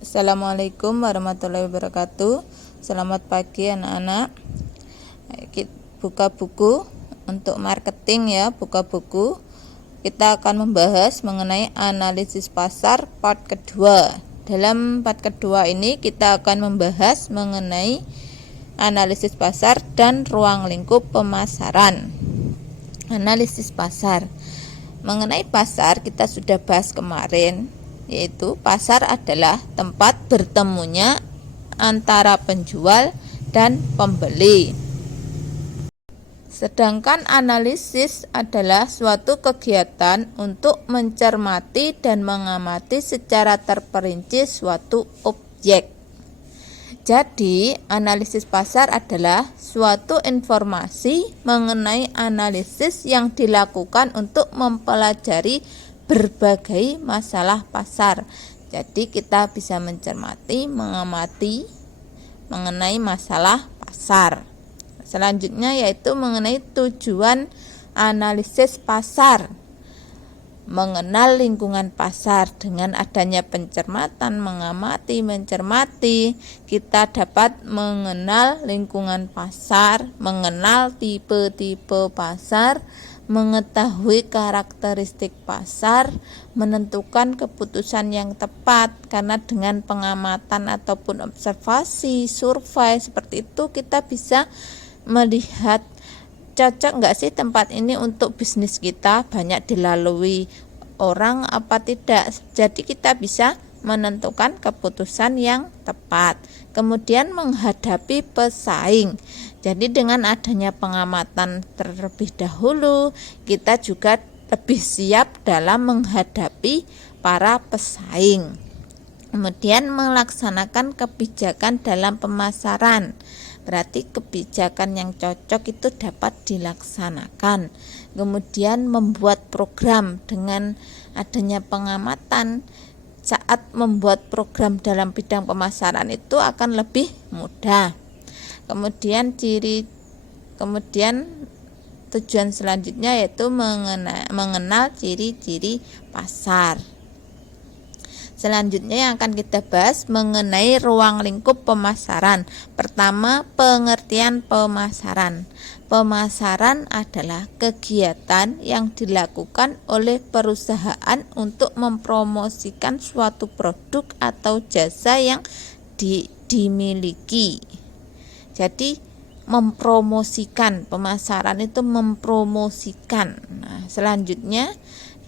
Assalamualaikum warahmatullahi wabarakatuh. Selamat pagi anak-anak. Kita buka buku untuk marketing ya, buka buku. Kita akan membahas mengenai analisis pasar part kedua. Dalam part kedua ini kita akan membahas mengenai analisis pasar dan ruang lingkup pemasaran. Analisis pasar. Mengenai pasar kita sudah bahas kemarin, yaitu pasar adalah tempat bertemunya antara penjual dan pembeli. Sedangkan analisis adalah suatu kegiatan untuk mencermati dan mengamati secara terperinci suatu objek. Jadi, analisis pasar adalah suatu informasi mengenai analisis yang dilakukan untuk mempelajari berbagai masalah pasar. Jadi kita bisa mencermati, mengamati mengenai masalah pasar. Selanjutnya yaitu mengenai tujuan analisis pasar. Mengenal lingkungan pasar. Dengan adanya pencermatan, mengamati, mencermati, kita dapat mengenal lingkungan pasar, mengenal tipe-tipe pasar, mengetahui karakteristik pasar, menentukan keputusan yang tepat. Karena dengan pengamatan ataupun observasi, survei seperti itu kita bisa melihat cocok nggak sih tempat ini untuk bisnis kita, banyak dilalui orang apa tidak. Jadi kita bisa menentukan keputusan yang tepat. Kemudian menghadapi pesaing. Jadi dengan adanya pengamatan terlebih dahulu, kita juga lebih siap dalam menghadapi para pesaing. Kemudian melaksanakan kebijakan dalam pemasaran. Berarti kebijakan yang cocok itu dapat dilaksanakan. Kemudian membuat program. Dengan adanya pengamatan, saat membuat program dalam bidang pemasaran itu akan lebih mudah. Kemudian tujuan selanjutnya yaitu mengenal ciri-ciri pasar. Selanjutnya yang akan kita bahas mengenai ruang lingkup pemasaran. Pertama, pengertian pemasaran. Pemasaran adalah kegiatan yang dilakukan oleh perusahaan untuk mempromosikan suatu produk atau jasa yang dimiliki. Jadi mempromosikan, pemasaran itu mempromosikan. Nah, selanjutnya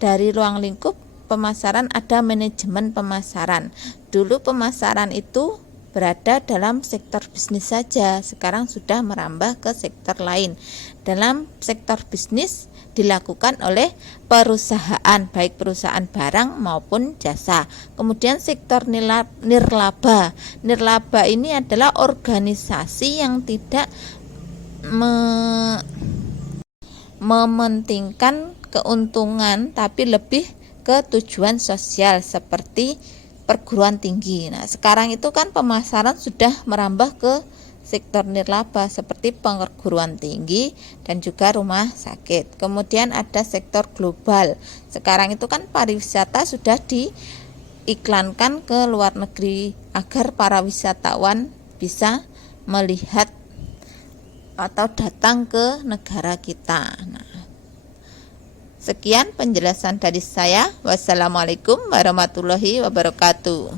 dari ruang lingkup pemasaran ada manajemen pemasaran. Dulu pemasaran itu berada dalam sektor bisnis saja, sekarang sudah merambah ke sektor lain. Dalam sektor bisnis dilakukan oleh perusahaan, baik perusahaan barang maupun jasa. Kemudian sektor nirlaba. Nirlaba ini adalah organisasi yang tidak mementingkan keuntungan tapi lebih ke tujuan sosial seperti perguruan tinggi. Nah, sekarang itu kan pemasaran sudah merambah ke sektor nirlaba seperti perguruan tinggi dan juga rumah sakit. Kemudian ada sektor global. Sekarang itu kan pariwisata sudah diiklankan ke luar negeri agar para wisatawan bisa melihat atau datang ke negara kita. Nah, sekian penjelasan dari saya. Wassalamualaikum warahmatullahi wabarakatuh.